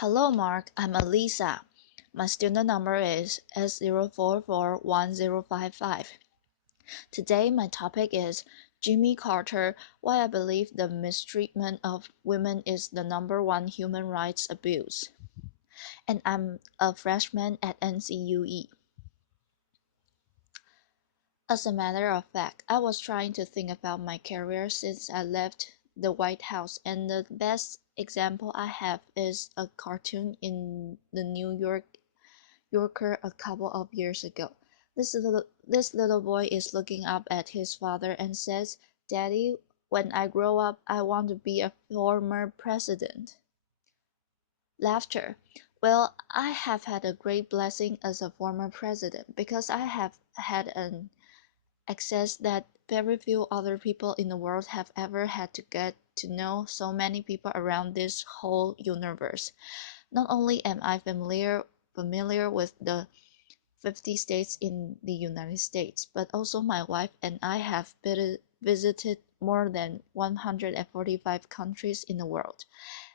Hello Mark, I'm Alisa. My student number is S044105. Today my topic is Jimmy Carter, why I believe the mistreatment of women is the number one human rights abuse. And I'm a freshman at NCUE. As a matter of fact, I was trying to think about my career since I left the White House, and the best example I have is a cartoon in the Yorker a couple of years ago. This little boy is looking up at his father and says, "Daddy, when I grow up, I want to be a former president." Laughter. Well, I have had a great blessing as a former president because I have had an access that very few other people in the world have ever had to get to know so many people around this whole universe. Not only am I familiar with the 50 states in the United States, but also my wife and I have visited more than 145 countries in the world.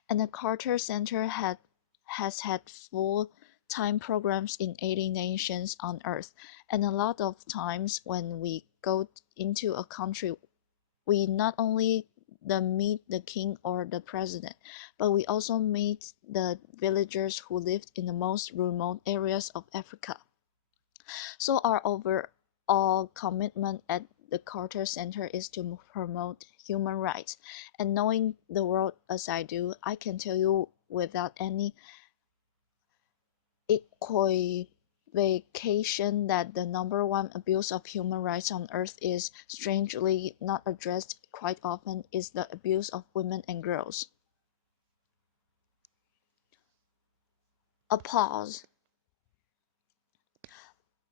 And the Carter Center has had full-time programs in 80 nations on Earth. And a lot of times when we go into a country, we not only meet the king or the president, but we also meet the villagers who lived in the most remote areas of Africa. So our overall commitment at the Carter Center is to promote human rights. And knowing the world as I do, I can tell you without any equivocation that the number one abuse of human rights on earth is strangely not addressed quite often is the abuse of women and girls. A pause.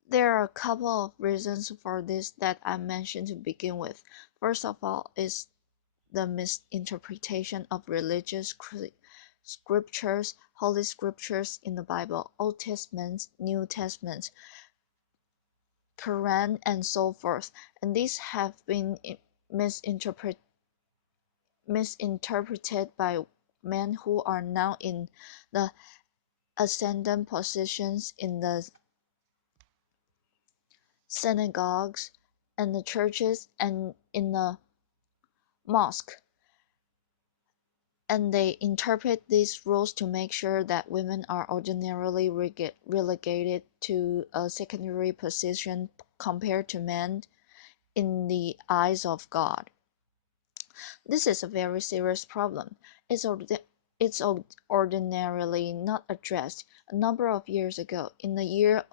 There are a couple of reasons for this that I mentioned to begin with. First of all is the misinterpretation of religious scriptures, holy scriptures in the Bible, Old Testament, New Testament, Quran, and so forth. And these have been misinterpreted by men who are now in the ascendant positions in the synagogues and the churches and in the mosque, and they interpret these rules to make sure that women are ordinarily relegated to a secondary position compared to men in the eyes of God. This is a very serious problem. It's ordinarily not addressed. A number of years ago, in the year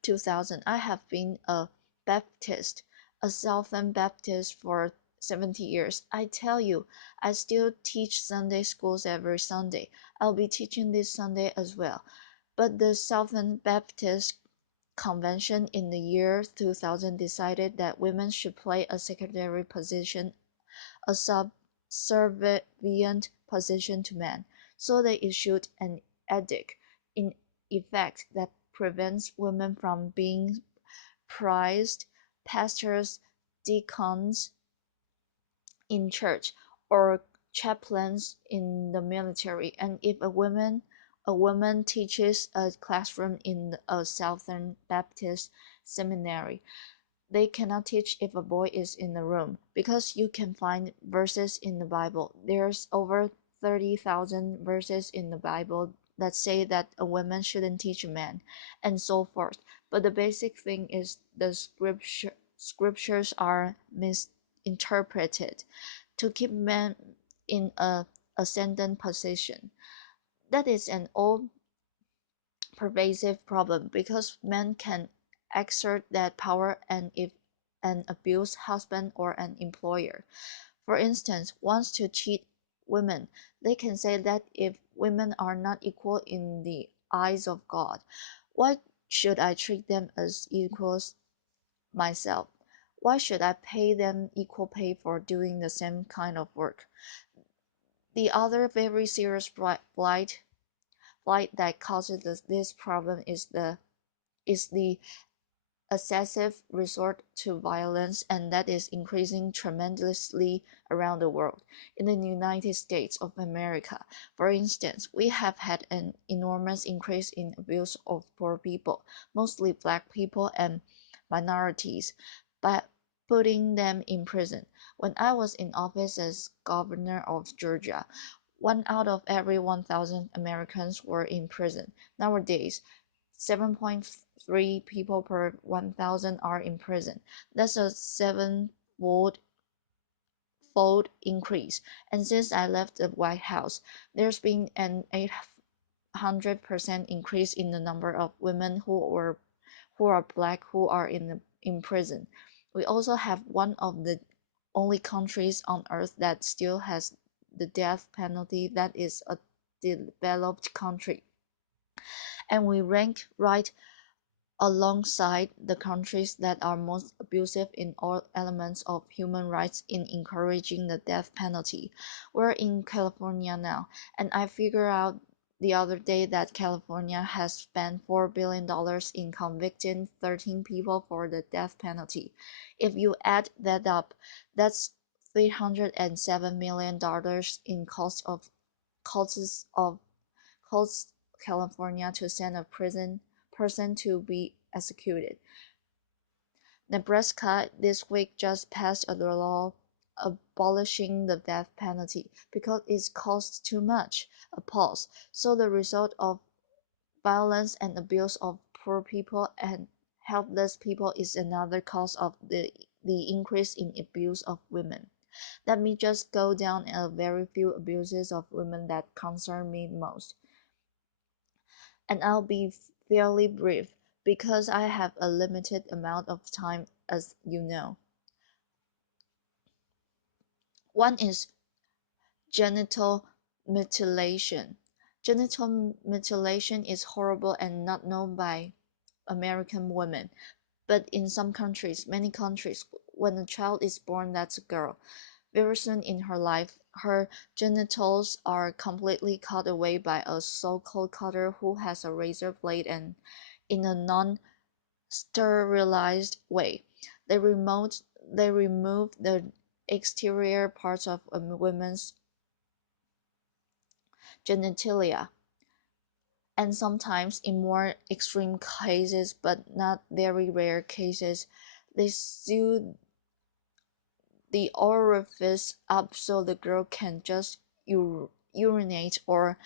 2000, I have been a Baptist, a Southern Baptist for 70 years. I tell you, I still teach Sunday schools every Sunday. I'll be teaching this Sunday as well. But the Southern Baptist Convention in the year 2000 decided that women should play a secondary position, a subservient position to men. So they issued an edict in effect that prevents women from being priests, pastors, deacons in church, or chaplains in the military. And if a woman teaches a classroom in a Southern Baptist seminary, they cannot teach if a boy is in the room, because you can find verses in the Bible. There's over 30,000 verses in the Bible that say that a woman shouldn't teach a man, and so forth. But the basic thing is the scriptures are misinterpreted to keep men in a ascendant position. That is an all pervasive problem because men can exert that power and if an abused husband or an employer, for instance, wants to cheat women, they can say that if women are not equal in the eyes of God, why should I treat them as equals myself? Why should I pay them equal pay for doing the same kind of work? The other very serious blight that causes this problem is the excessive resort to violence, and that is increasing tremendously around the world. In the United States of America, for instance, we have had an enormous increase in abuse of poor people, mostly black people and minorities, by putting them in prison. When I was in office as governor of Georgia, 1 out of every 1,000 Americans were in prison. Nowadays, 7.3 people per 1,000 are in prison. That's a seven-fold fold increase. And since I left the White House, there's been an 800% increase in the number of women who are black who are in prison. We also have one of the only countries on earth that still has the death penalty, that is a developed country. And we rank right alongside the countries that are most abusive in all elements of human rights in encouraging the death penalty. We're in California now, and I figured out the other day that California has spent $4 billion in convicting 13 people for the death penalty. If you add that up, that's $307 million in costs of costs California to send a prison person to be executed. Nebraska this week just passed a law abolishing the death penalty because it costs too much. A pause. So the result of violence and abuse of poor people and helpless people is another cause of the increase in abuse of women. Let me just go down a very few abuses of women that concern me most. And I'll be fairly brief because I have a limited amount of time, as you know. One is genital mutilation. Genital mutilation is horrible and not known by American women, but in some countries, many countries, when a child is born that's a girl, very soon in her life, her genitals are completely cut away by a so-called cutter who has a razor blade and in a non-sterilized way. They remove the exterior parts of a woman's genitalia, and sometimes in more extreme cases but not very rare cases, they sew the orifice up so the girl can just urinate or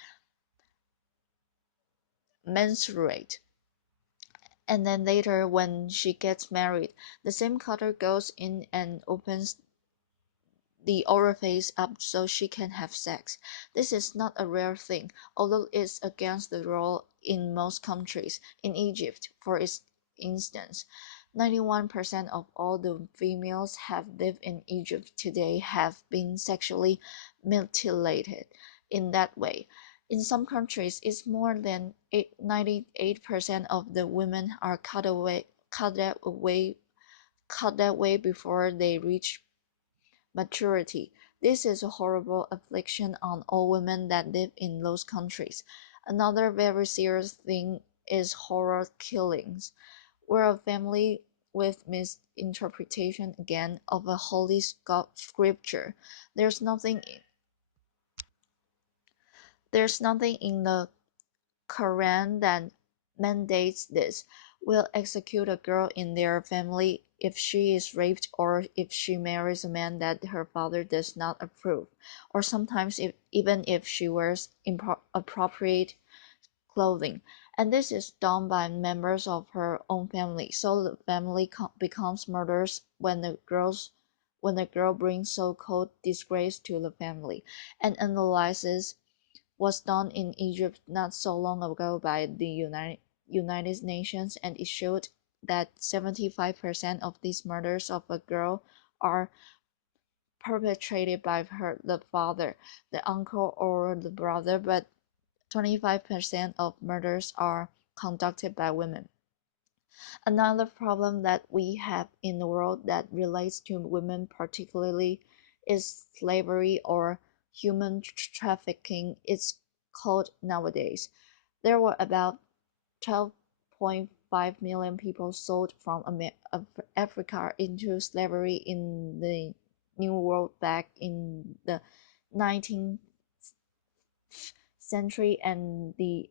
menstruate. And then later, when she gets married, the same cutter goes in and opens the orifice up so she can have sex. This is not a rare thing, although it's against the law in most countries. In Egypt, for instance, 91% of all the females have lived in Egypt today have been sexually mutilated in that way. In some countries, it's more than 98% of the women are cut that way before they reach maturity. This is a horrible affliction on all women that live in those countries. Another very serious thing is horror killings, where a family with misinterpretation again of a holy scripture. There's nothing there's nothing in the Quran that mandates this, will execute a girl in their family if she is raped or if she marries a man that her father does not approve, or sometimes even if she wears appropriate clothing. And this is done by members of her own family, so the family becomes murderers when the girl brings so-called disgrace to the family. And analysis was done in Egypt not so long ago by the United Nations, and it showed that 75% of these murders of a girl are perpetrated by the father, the uncle, or the brother, but 25% of murders are conducted by women. Another problem that we have in the world that relates to women particularly is slavery or human trafficking. It's called nowadays. There were about 12.5 1.5 million people sold from Africa into slavery in the New World back in the 19th century and the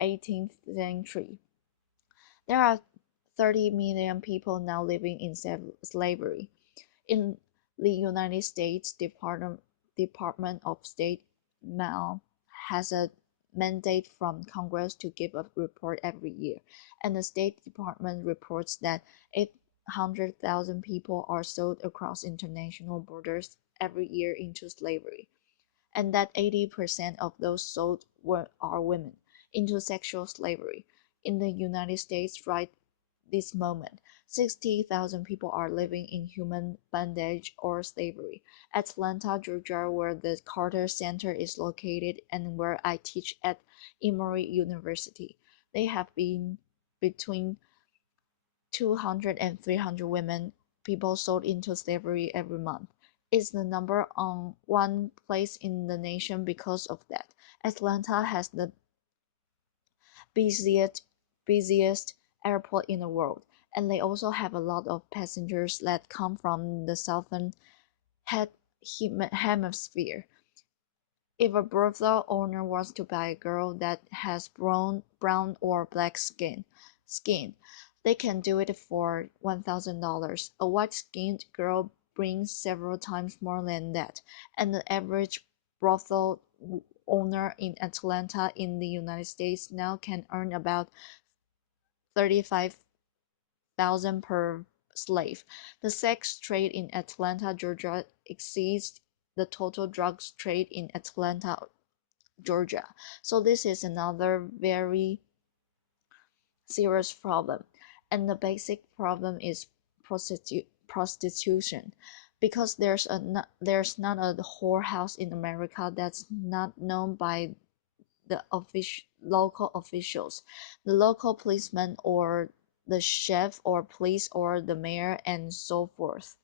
18th century. There are 30 million people now living in slavery. In the United States, Department of State now has a mandate from Congress to give a report every year, and the State Department reports that 800,000 people are sold across international borders every year into slavery, and that 80% of those sold are women into sexual slavery. In the United States, right this moment, 60,000 people are living in human bondage or slavery. Atlanta, Georgia, where the Carter Center is located and where I teach at Emory University, they have been between 200 and 300 women people sold into slavery every month. It's the number on one place in the nation because of that. Atlanta has the busiest busiest airport in the world, and they also have a lot of passengers that come from the southern hemisphere. If a brothel owner wants to buy a girl that has brown or black skin, they can do it for $1,000. A white-skinned girl brings several times more than that, and the average brothel owner in Atlanta in the United States now can earn about 35,000 per slave. The sex trade in Atlanta, Georgia exceeds the total drugs trade in Atlanta, Georgia. So this is another very serious problem. And the basic problem is prostitution. Because there's not a whorehouse in America that's not known by the local officials, the local policeman or the chef or police or the mayor and so forth.